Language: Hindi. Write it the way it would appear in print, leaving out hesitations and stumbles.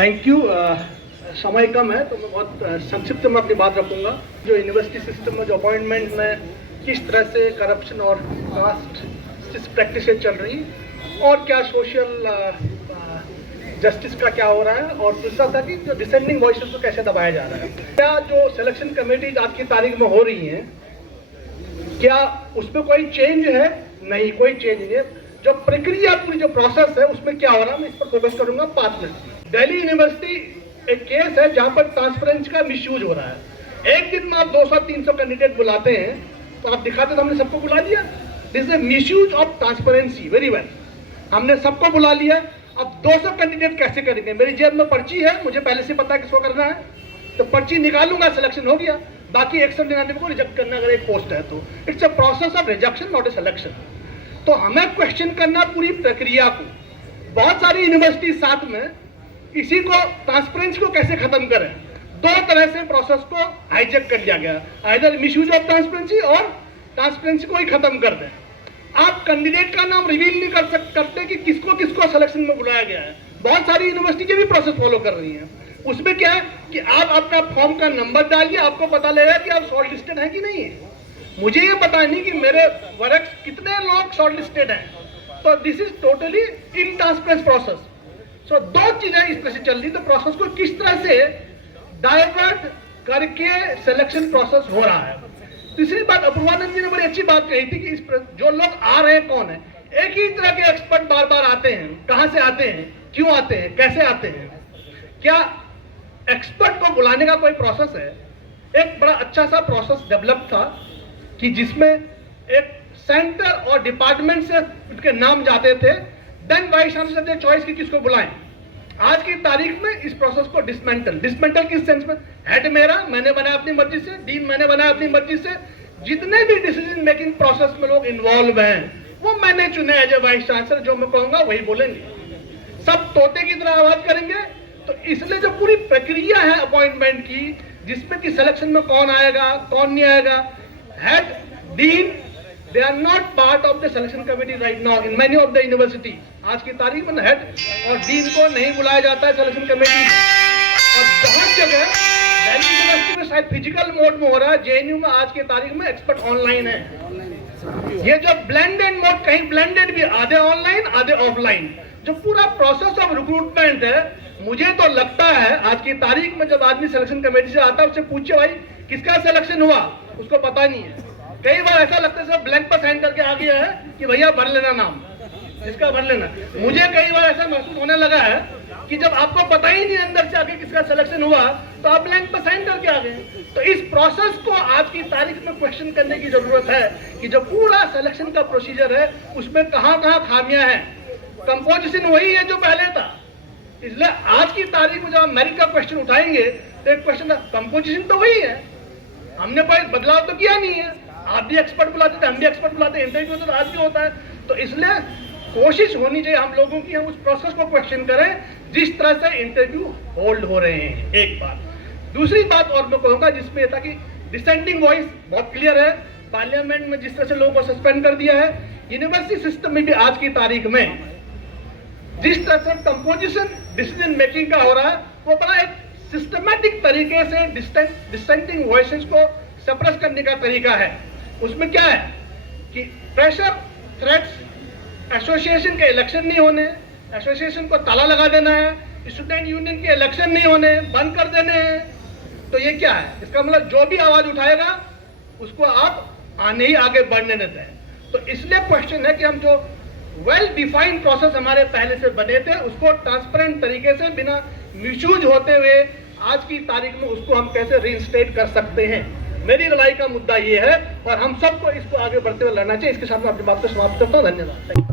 Thank you. समय कम है तो मैं बहुत संक्षिप्त में अपनी बात रखूंगा। जो यूनिवर्सिटी सिस्टम में जो अपॉइंटमेंट में किस तरह से करप्शन और कास्ट प्रैक्टिसेस चल रही और क्या सोशल जस्टिस का क्या हो रहा है, और दूसरा था कि जो डिसेंडिंग वॉइसेस को कैसे दबाया जा रहा है। क्या जो सिलेक्शन कमेटीज आज की तारीख में हो रही हैं, क्या उसमें कोई चेंज है? नहीं, कोई चेंज नहीं है। जो प्रक्रिया पूरी जो प्रोसेस है उसमें क्या हो रहा है मैं इस पर फोकस करूंगा 5 मिनट। दिल्ली यूनिवर्सिटी एक केस है जहां पर ट्रांसपेरेंसी का मिसयूज हो रहा है। एक दिन में आप 200-300 कैंडिडेट बुलाते हैं तो आप दिखाते तो हमने सबको बुला लिया। This is misuse of transparency. Very well, हमने सबको बुला लिया। अब 200 कैंडिडेट कैसे करेंगे? मेरी जेब में पर्ची है, मुझे पहले से पता है किसको करना है, तो पर्ची निकालूंगा, सिलेक्शन हो गया। बाकी 199 को रिजेक्ट करना अगर एक पोस्ट है तो it's a process of rejection, not a selection. तो हमें क्वेश्चन करना पूरी प्रक्रिया को। बहुत सारी यूनिवर्सिटी साथ में इसी को ट्रांसपेरेंसी को कैसे खत्म करें, दो तरह से प्रोसेस को हाईजैक कर लिया गया। आइदर मिसयूज ऑफ ट्रांसपेरेंसी और ट्रांसपेरेंसी को ही खत्म कर दें। आप कैंडिडेट का नाम रिवील नहीं करते कि किसको किसको सिलेक्शन में बुलाया गया है। बहुत सारी यूनिवर्सिटी के भी प्रोसेस फॉलो कर रही हैं। उसमें क्या है कि आप अपना फॉर्म का नंबर डालिए, आपको पता लगेगा कि आप शॉर्ट लिस्टेड है कि नहीं है। मुझे ये पता नहीं कि मेरे वर्क कितने लोग शॉर्ट लिस्टेड हैं। तो दिस इज टोटली इनट्रांसपेरेंट प्रोसेस। सो दो चीजें इस तरह से चल रही, तो प्रोसेस को किस तरह से डाइवर्ट करके सिलेक्शन प्रोसेस हो रहा है। तीसरी बात, अपूर्वानंद जी ने बड़ी अच्छी बात कही थी कि जो लोग आ रहे हैं कौन है। एक ही तरह के एक्सपर्ट बार बार आते हैं। कहां से आते हैं, क्यों आते हैं, कैसे आते हैं? क्या एक्सपर्ट को बुलाने का कोई प्रोसेस है? एक बड़ा अच्छा सा प्रोसेस डेवलप था कि जिसमें एक सेंटर और डिपार्टमेंट से उनके नाम जाते थे। देन वाइस चांसलर ने चॉइस की किसको बुलाएं। आज की तारीख में इस प्रोसेस को डिसमेंटल किस सेंस में? हेड मेरा, मैंने बनाया अपनी मर्जी से, डीन मैंने बनाया अपनी मर्जी से। जितने भी डिसीजन मेकिंग प्रोसेस में लोग इन्वॉल्व हैं वो मैंने चुने एज ए वाइस चांसलर। जो मैं कहूंगा वही बोलेंगे, सब तोते की तरह आवाज करेंगे। तो इसलिए जो पूरी प्रक्रिया है अपॉइंटमेंट की, जिसमें कि सिलेक्शन में कौन आएगा कौन नहीं आएगा, head, dean, they are not part of the selection committee right now in many of the universities. आज की तारीख में हेड और डीन को नहीं बुलाया जाता है सिलेक्शन कमेटी में। और बहुत जगह दिल्ली यूनिवर्सिटी में शायद फिजिकल मोड में हो रहा है, जेएनयू में आज की तारीख में एक्सपर्ट ऑनलाइन है। ये जो ब्लेंडेड मोड, कहीं ब्लेंडेड भी, आधे ऑनलाइन आधे ऑफलाइन, जो पूरा प्रोसेस ऑफ रिक्रूटमेंट है, मुझे तो लगता है आज की तारीख में जब आदमी सिलेक्शन कमेटी से आता है उससे पूछे भाई किसका सिलेक्शन हुआ, उसको पता नहीं है। कई बार ऐसा लगता है सब ब्लैंक पर साइन करके आ गया है कि भैया भर लेना नाम, इसका भर लेना। मुझे कई बार ऐसा महसूस होने लगा है कि जब आपको पता ही नहीं अंदर से आगे किसका सिलेक्शन हुआ तो आप ब्लैंक पर साइन करके आ गए। तो इस प्रोसेस को आज की तारीख में क्वेश्चन करने की जरूरत है कि जो पूरा सिलेक्शन का प्रोसीजर है उसमें कहां खामियां हैं। कंपोजिशन वही है जो पहले था, इसलिए आज की तारीख में जब हम मेरिट का क्वेश्चन उठाएंगे तो एक क्वेश्चन, कंपोजिशन तो वही है, हमने कोई बदलाव तो किया नहीं है। आप भी एक्सपर्ट बुलाते थे, हम भी एक्सपर्ट बुलाते हैं, इंटरव्यू तो आज भी होता है। तो इसलिए कोशिश होनी चाहिए हम लोगों की, हम उस प्रोसेस को क्वेश्चन करें जिस तरह से इंटरव्यू होल्ड हो रहे हैं। एक बात। दूसरी बात और मैं कहूंगा जिसमें था कि डिसेंडिंग वॉइस बहुत क्लियर है। पार्लियामेंट में जिस तरह से लोगों को सस्पेंड कर दिया है, यूनिवर्सिटी सिस्टम में भी आज की तारीख में जिस तरह से कंपोजिशन डिसीजन मेकिंग का हो रहा है, वो बड़ा एक सिस्टमैटिक तरीके से डिसेंटिंग वॉइसेस को सप्रेस करने का तरीका है। उसमें क्या है कि प्रेशर, थ्रेट्स, एसोसिएशन के इलेक्शन नहीं होने, एसोसिएशन को ताला लगा देना है, स्टूडेंट यूनियन के इलेक्शन नहीं होने, बंद कर देने हैं। तो ये क्या है? इसका मतलब जो भी आवाज उठाएगा उसको आप आने ही आगे बढ़ने देते हैं। तो इसलिए क्वेश्चन है कि हम जो वेल डिफाइंड प्रोसेस हमारे पहले से बने थे उसको ट्रांसपेरेंट तरीके से बिना मिसयूज होते हुए आज की तारीख में उसको हम कैसे रीइंस्टेट कर सकते हैं। मेरी लड़ाई का मुद्दा ये है और हम सबको इसको आगे बढ़ते हुए लड़ना चाहिए। इसके साथ मैं अपनी बात को समाप्त करता हूँ। धन्यवाद।